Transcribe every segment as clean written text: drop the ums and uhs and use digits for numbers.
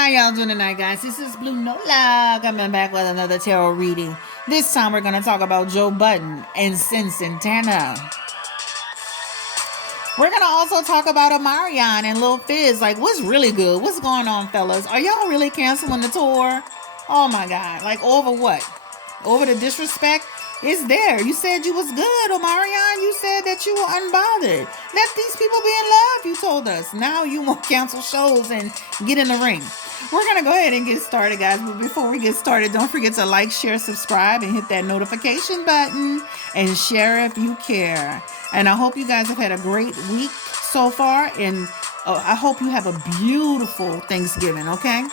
How y'all doing tonight, guys? This is Blue Nola coming back with another tarot reading. This time we're going to talk about Joe Budden and Santana. We're going to also talk about Omarion and Lil Fizz. Like, what's really good? What's going on, fellas? Are y'all really canceling the tour? Oh my God. Like, over what? Over the disrespect? It's there. You said you was good, Omarion. You said that you were unbothered. Let these people be in love, you told us. Now you want to cancel shows and get in the ring. We're going to go ahead and get started, guys. But before we get started, don't forget to like, share, subscribe, and hit that notification button. And share if you care. And I hope you guys have had a great week so far. And I hope you have a beautiful Thanksgiving, okay?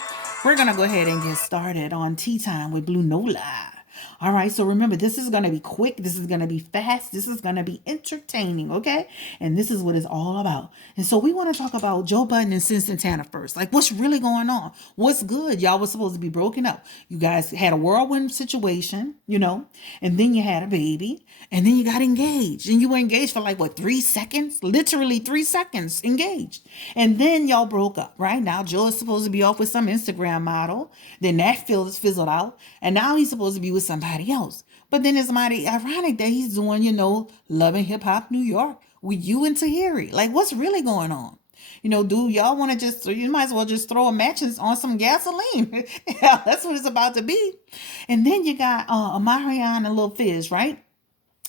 We're going to go ahead and get started on Tea Time with Blue Nola. All right, so remember, this is going to be quick. This is going to be fast. This is going to be entertaining, okay? And this is what it's all about. And so we want to talk about Joe Budden and Santana first. Like, what's really going on? What's good? Y'all was supposed to be broken up. You guys had a whirlwind situation, and then you had a baby, and then you got engaged. And you were engaged for like, what, 3 seconds? Literally 3 seconds engaged. And then y'all broke up, right? Now Joe is supposed to be off with some Instagram model. Then that fizzled out. And now he's supposed to be with somebody else. But then it's mighty ironic that he's doing, Love and Hip Hop New York with you and Tahiri. Like, what's really going on? Do y'all want to you might as well just throw a match on some gasoline. Yeah, that's what it's about to be. And then you got Omarion and Lil Fizz, right?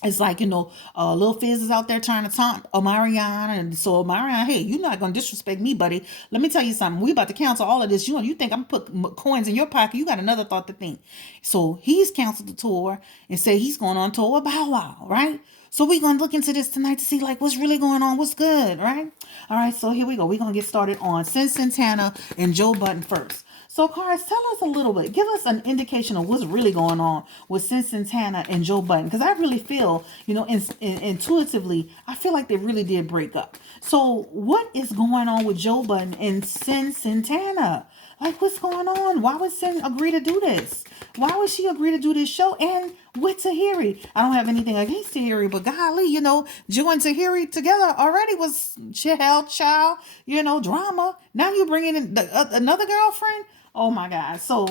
It's like, Lil Fizz is out there trying to taunt Omarion. And so Omarion, hey, you're not going to disrespect me, buddy. Let me tell you something. We about to cancel all of this. You think I'm putting coins in your pocket. You got another thought to think. So he's canceled the tour and say he's going on tour with Bow Wow, right? So we're going to look into this tonight to see, like, what's really going on, what's good, right? All right, so here we go. We're going to get started on Santana and Joe Budden first. So, cards, tell us a little bit. Give us an indication of what's really going on with Santana and Joe Budden. Because I really feel, intuitively, I feel like they really did break up. So, what is going on with Joe Budden and Santana? Like, what's going on? Why would Sin agree to do this? Why would she agree to do this show? And with Tahiri, I don't have anything against Tahiri, but golly, Joe and Tahiri together already was child, drama. Now you bringing in another girlfriend? Oh my God. So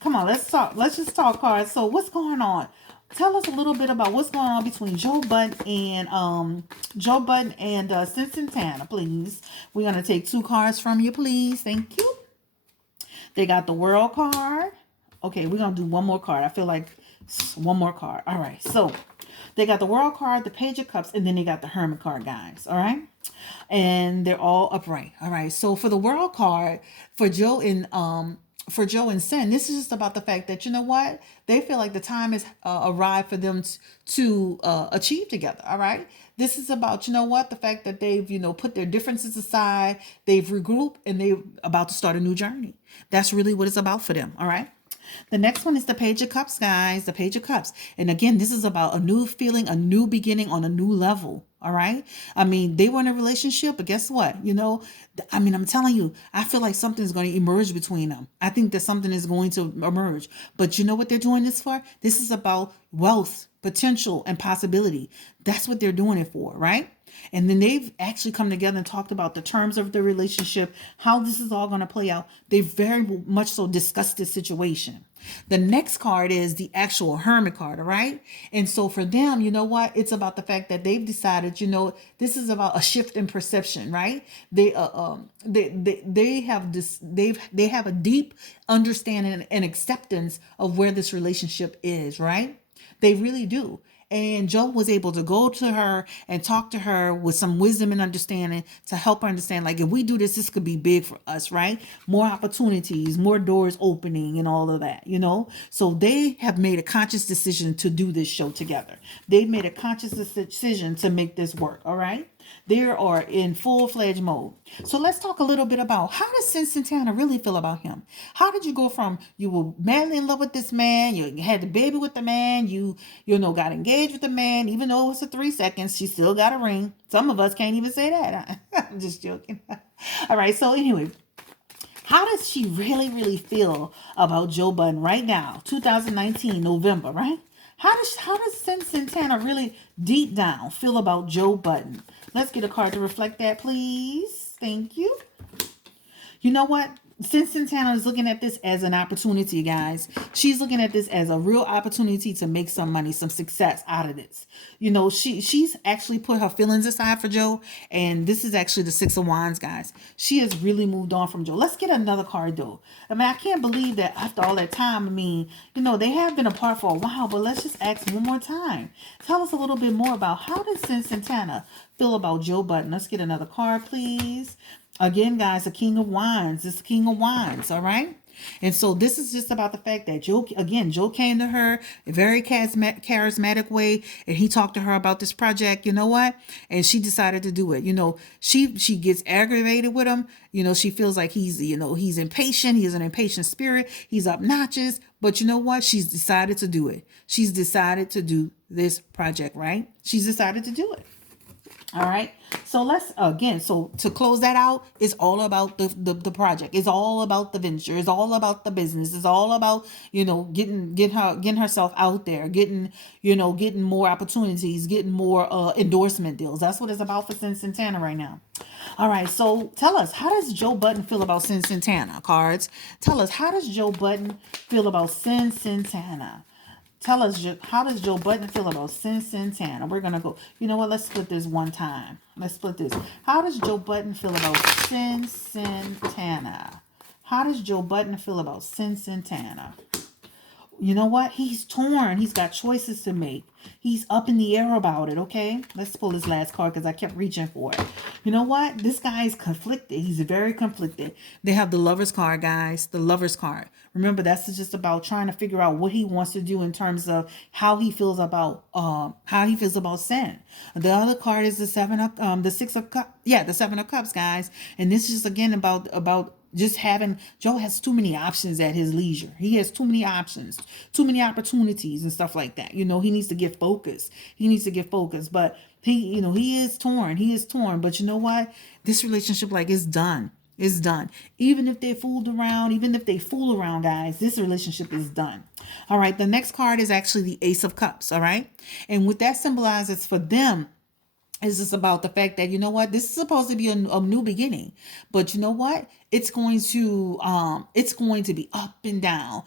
come on, let's talk. Let's just talk, cards. So what's going on? Tell us a little bit about what's going on between Joe Budden and Santana, please. We're gonna take 2 cards from you, please. Thank you. They got the World card. Okay, we're gonna do one more card. I feel like one more card. All right, so they got the World card, the Page of Cups, and then they got the Hermit card, guys. All right, and they're all upright. All right, so for the World card, for Joe and Sin, this is just about the fact that, what, they feel like the time has arrived for them to achieve together. All right, this is about, the fact that they've put their differences aside, they've regrouped, and they're about to start a new journey. That's really what it's about for them. All right. The next one is the Page of Cups, guys. The Page of Cups. And again, this is about a new feeling, a new beginning on a new level. All right. I mean, they were in a relationship, but guess what? I'm telling you, I feel like something's going to emerge between them. I think that something is going to emerge. But you know what they're doing this for? This is about wealth, potential, and possibility. That's what they're doing it for, right? And then they've actually come together and talked about the terms of the relationship, how this is all going to play out. They very much so discussed this situation. The next card is the actual Hermit card, all right? And so for them, you know what? It's about the fact that they've decided, this is about a shift in perception, right? They have this, they have a deep understanding and acceptance of where this relationship is, right? They really do. And Joe was able to go to her and talk to her with some wisdom and understanding to help her understand, like, if we do this, this could be big for us, right? More opportunities, more doors opening and all of that, So they have made a conscious decision to do this show together. They've made a conscious decision to make this work, all right? They are in full-fledged mode. So let's talk a little bit about, how does Santana really feel about him? How did you go from, you were madly in love with this man, you had the baby with the man, you got engaged with the man, even though it was for 3 seconds, she still got a ring. Some of us can't even say that. I'm just joking. All right, so anyway, how does she really, really feel about Joe Budden right now, 2019, November, right? How does Santana really deep down feel about Joe Budden? Let's get a card to reflect that, please. Thank you. You know what? since Santana is looking at this as an opportunity, guys, she's looking at this as a real opportunity to make some money, some success out of this. She's actually put her feelings aside for Joe, and this is actually the Six of Wands, guys. She has really moved on from Joe. Let's get another card though. I mean, I can't believe that after all that time. I mean, they have been apart for a while, but let's just ask one more time. Tell us a little bit more about how does Santana feel about Joe Budden. Let's get another card, please. Again, guys, the King of Wands. It's the King of Wands, all right? And so this is just about the fact that Joe came to her a very charismatic way, and he talked to her about this project. You know what? And she decided to do it. She gets aggravated with him. She feels like he's impatient. He has an impatient spirit. He's obnoxious. But you know what? She's decided to do it. She's decided to do this project, right? She's decided to do it. All right. So let's so to close that out, it's all about the project. It's all about the venture. It's all about the business. It's all about, getting herself out there, getting more opportunities, getting more endorsement deals. That's what it's about for Santana right now. All right. So tell us, how does Joe Budden feel about Santana? Cards. Tell us, how does Joe Budden feel about Santana? Tell us, how does Joe Budden feel about Santana? We're going to go, you know what? Let's split this one time. Let's split this. How does Joe Budden feel about Santana? How does Joe Budden feel about Santana? You know what? He's torn. He's got choices to make. He's up in the air about it, okay? Let's pull this last card because I kept reaching for it. You know what? This guy is conflicted. He's very conflicted. They have the Lover's card, guys. The Lover's card. Remember, that's just about trying to figure out what he wants to do in terms of how he feels about sin. The other card is the Seven of Cups. Yeah, the Seven of Cups, guys. And this is again about just having, Joe has too many options at his leisure. He has too many options, too many opportunities and stuff like that. He needs to get focused. But he is torn. But you know what? This relationship, is done. It's done. Even if they fool around, guys, this relationship is done. All right. The next card is actually the Ace of Cups. All right. And what that symbolizes for them is just about the fact that, this is supposed to be a new beginning, but you know what? It's going to be up and down.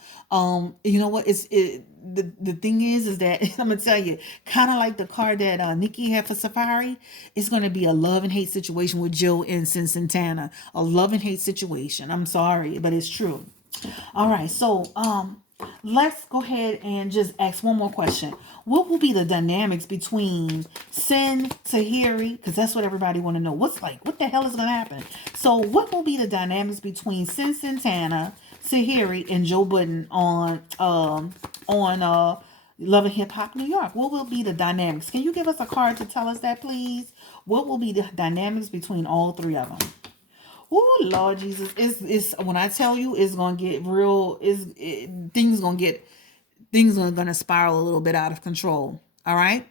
You know what? The thing is that I'm gonna tell you, kind of like the card that Nikki had for Safari, it's going to be a love and hate situation with Joe and Santana. A love and hate situation. I'm sorry, but it's true. All right, so let's go ahead and just ask one more question. What will be the dynamics between Sin Tahiri? Because that's what everybody want to know. What the hell is going to happen? So what will be the dynamics between Sin Santana, Tahiri, and Joe Budden on Love and Hip Hop New York? What will be the dynamics? Can you give us a card to tell us that, please? What will be the dynamics between all three of them? Oh, Lord Jesus. It's when I tell you it's gonna get real, things are gonna spiral a little bit out of control. All right.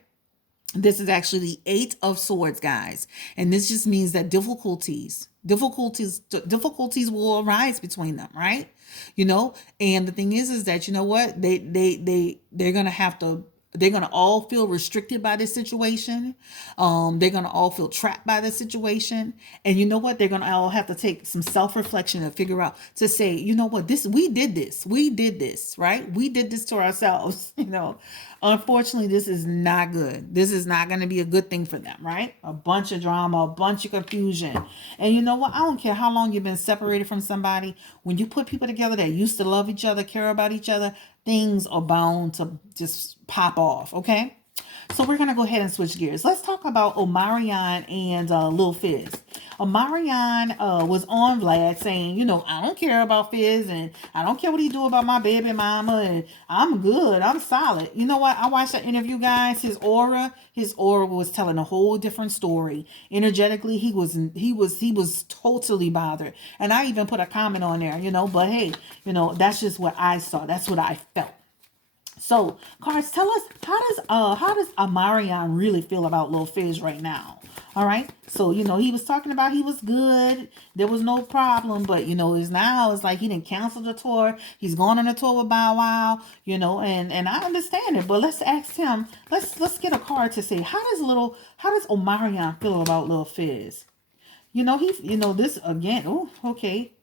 This is actually the Eight of Swords, guys. And this just means that difficulties will arise between them, right? And the thing is that, what? They're gonna have to, they're going to all feel restricted by this situation. They're going to all feel trapped by this situation. And you know what? They're going to all have to take some self-reflection and figure out to say, you know what? We did this, right? We did this to ourselves. Unfortunately, this is not good. This is not going to be a good thing for them, right? A bunch of drama, a bunch of confusion. And you know what? I don't care how long you've been separated from somebody. When you put people together that used to love each other, care about each other, things are bound to just pop off, okay? So we're going to go ahead and switch gears. Let's talk about Omarion and Lil Fizz. Omarion was on Vlad saying, I don't care about Fizz and I don't care what he do about my baby mama and I'm good. I'm solid. You know what? I watched that interview, guys. His aura was telling a whole different story. Energetically, he was totally bothered. And I even put a comment on there, but hey, that's just what I saw. That's what I felt. So, cards, tell us, how does Omarion really feel about Lil Fizz right now? All right. So, he was talking about he was good. There was no problem. But, it's like he didn't cancel the tour. He's going on a tour with Bow Wow, and I understand it. But let's ask him, let's get a card to say, how does Omarion feel about Lil Fizz? This again. Oh, okay.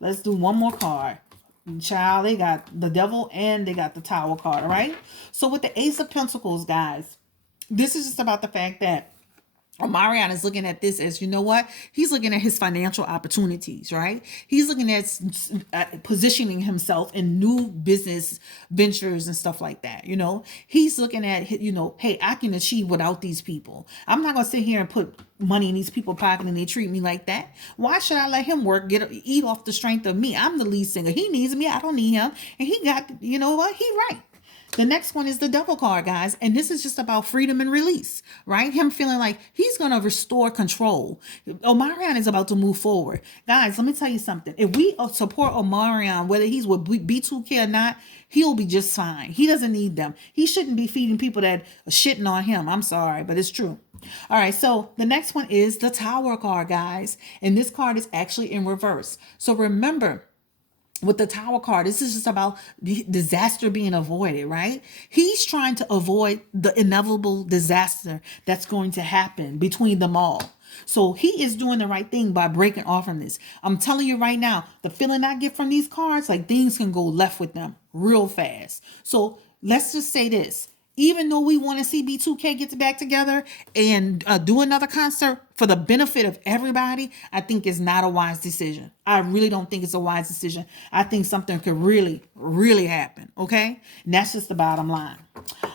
Let's do one more card. Child, they got the devil and they got the tower card, all right? So with the Ace of Pentacles, guys, this is just about the fact that Omarion is looking at this as, you know what? He's looking at his financial opportunities, right? He's looking at positioning himself in new business ventures and stuff like that. You know, he's looking at, you know, hey, I can achieve without these people. I'm not going to sit here and put money in these people's pocket and they treat me like that. Why should I let him work, eat off the strength of me? I'm the lead singer. He needs me. I don't need him. And he got, you know what? He right. The next one is the devil card, guys. And this is just about freedom and release, right? Him feeling like he's going to restore control. Omarion is about to move forward. Guys, let me tell you something. If we support Omarion, whether he's with B2K or not, he'll be just fine. He doesn't need them. He shouldn't be feeding people that are shitting on him. I'm sorry, but it's true. All right, so the next one is the Tower card, guys. And this card is actually in reverse. So remember, with the Tower card, this is just about disaster being avoided, right? He's trying to avoid the inevitable disaster that's going to happen between them all. So he is doing the right thing by breaking off from this. I'm telling you right now, the feeling I get from these cards, like things can go left with them real fast. So let's just say this. Even though we want to see B2K get back together and do another concert for the benefit of everybody, I think it's not a wise decision. I really don't think it's a wise decision. I think something could really, really happen. Okay, and that's just the bottom line.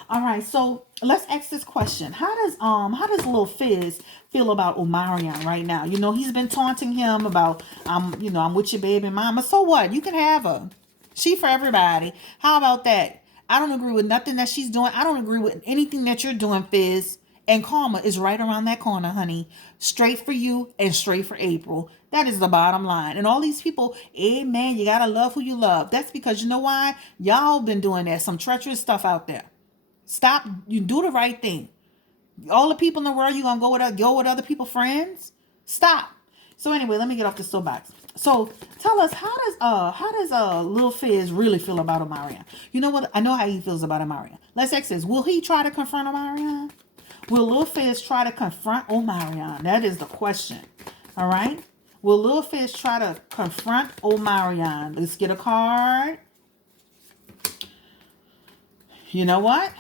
All right, so let's ask this question: How does Lil Fizz feel about Omarion right now? You know, he's been taunting him about I'm with your baby mama. So what? You can have her. She for everybody. How about that? I don't agree with nothing that she's doing. I don't agree with anything that you're doing, Fizz. And karma is right around that corner, honey. Straight for you and straight for April. That is the bottom line. And all these people, hey man, you gotta love who you love. That's because you know why? Y'all been doing that. Some treacherous stuff out there. Stop. You do the right thing. All the people in the world, you gonna go with other people's friends? Stop. So anyway, let me get off the soapbox. So tell us, how does Lil Fizz really feel about Omarion? You know what? I know how he feels about Omarion. Let's ask this. Will he try to confront Omarion? Will Lil Fizz try to confront Omarion? That is the question. All right. Will Lil Fizz try to confront Omarion? Let's get a card. You know what?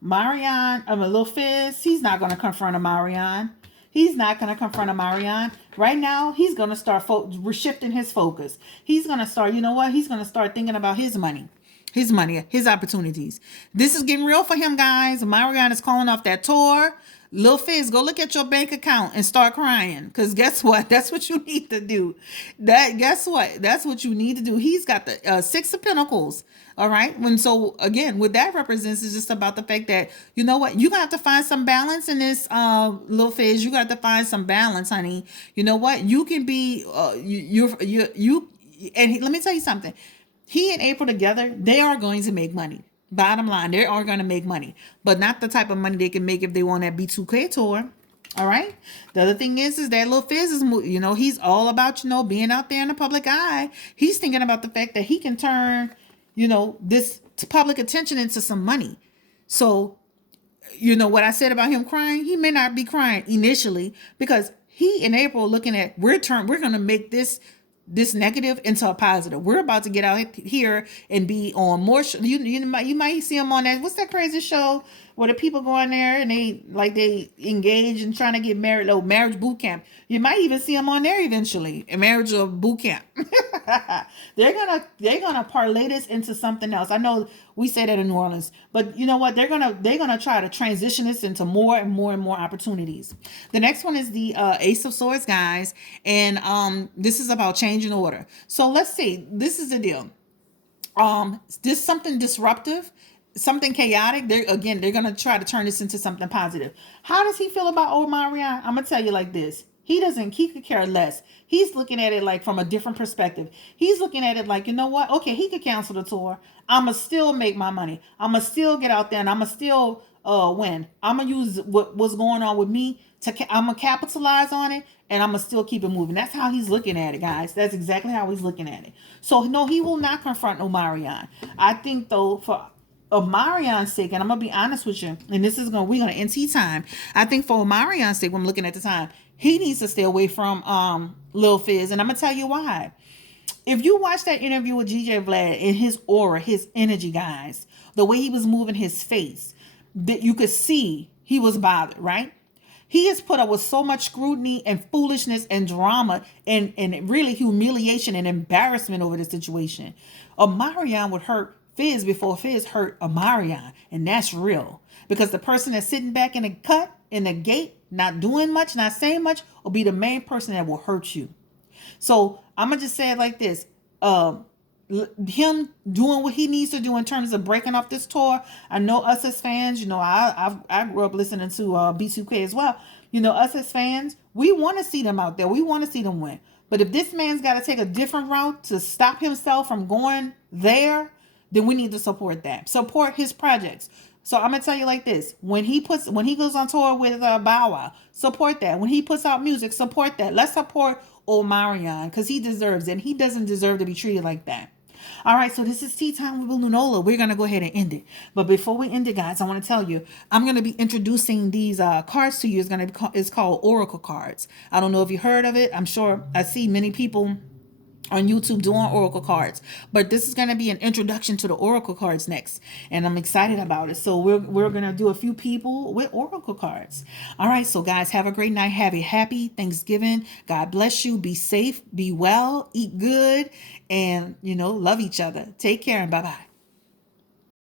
Lil Fizz, he's not going to confront Omarion. He's not going to confront Omarion. Right now, he's going to start shifting his focus. He's going to start, you know what? He's going to start thinking about his money, his opportunities. This is getting real for him, guys. Omarion is calling off that tour. Lil Fizz, go look at your bank account and start crying. Because guess what? That's what you need to do. Guess what? That's what you need to do. He's got the Six of Pentacles. All right. So again, what that represents is just about the fact that, you know what, you got to find some balance in this, Lil Fizz. You got to find some balance, honey. You know what? You can be, let me tell you something. He and April together, they are going to make money. Bottom line, they are going to make money, but not the type of money they can make if they want that B2K tour. All right. The other thing is that Lil Fizz is, he's all about, being out there in the public eye. He's thinking about the fact that he can turn, this public attention into some money. So, what I said about him crying, he may not be crying initially because he and April looking at, we're going to make this negative into a positive. We're about to get out here and be on more you might see them on that, what's that crazy show where the people go in there and they engage in trying to get married, marriage boot camp. You might even see them on there eventually, a marriage or boot camp. they're gonna parlay this into something else. I know we say that in New Orleans, but you know what, they're gonna try to transition this into more and more and more opportunities. The next one is the Ace of Swords, guys, and this is about change and order. So let's see, this is the deal. This something disruptive, something chaotic. They're going to try to turn this into something positive. How does he feel about Omarion? I'm going to tell you like this. He could care less. He's looking at it like from a different perspective. He's looking at it like, you know what? Okay, he could cancel the tour. I'm going to still make my money. I'm going to still get out there and I'm going to still win. I'm going to use what's going on with me I'm going to capitalize on it and I'm going to still keep it moving. That's how he's looking at it, guys. That's exactly how he's looking at it. So no, he will not confront Omarion. I think though, for Omarion's sake, and I'm gonna be honest with you, and we're gonna NT time. I think for Omarion's sake, when I'm looking at the time, he needs to stay away from Lil Fizz, and I'm gonna tell you why. If you watch that interview with GJ Vlad and his aura, his energy, guys, the way he was moving his face, that you could see he was bothered, right? He is put up with so much scrutiny and foolishness and drama and really humiliation and embarrassment over the situation. Omarion would hurt Fizz before Fizz hurt Omarion. And that's real. Because the person that's sitting back in the cut, in the gate, not doing much, not saying much, will be the main person that will hurt you. So I'm going to just say it like this. Him doing what he needs to do in terms of breaking off this tour. I know us as fans, you know, I grew up listening to B2K as well. You know, us as fans, we want to see them out there. We want to see them win. But if this man's got to take a different route to stop himself from going there, then we need to support that. Support his projects. So I'm gonna tell you like this: when he goes on tour with Bow Wow, support that. When he puts out music, support that. Let's support Omarion because he deserves it. And he doesn't deserve to be treated like that. All right, so this is Tea Time with Nola. We're going to go ahead and end it. But before we end it, guys, I want to tell you, I'm going to be introducing these cards to you. It's called Oracle cards. I don't know if you heard of it. I'm sure I see many people on YouTube doing Oracle cards. But this is going to be an introduction to the Oracle cards next. And I'm excited about it. So we're going to do a few people with Oracle cards. All right, so guys, have a great night. Have a happy Thanksgiving. God bless you. Be safe. Be well. Eat good. And, you know, love each other. Take care and bye-bye.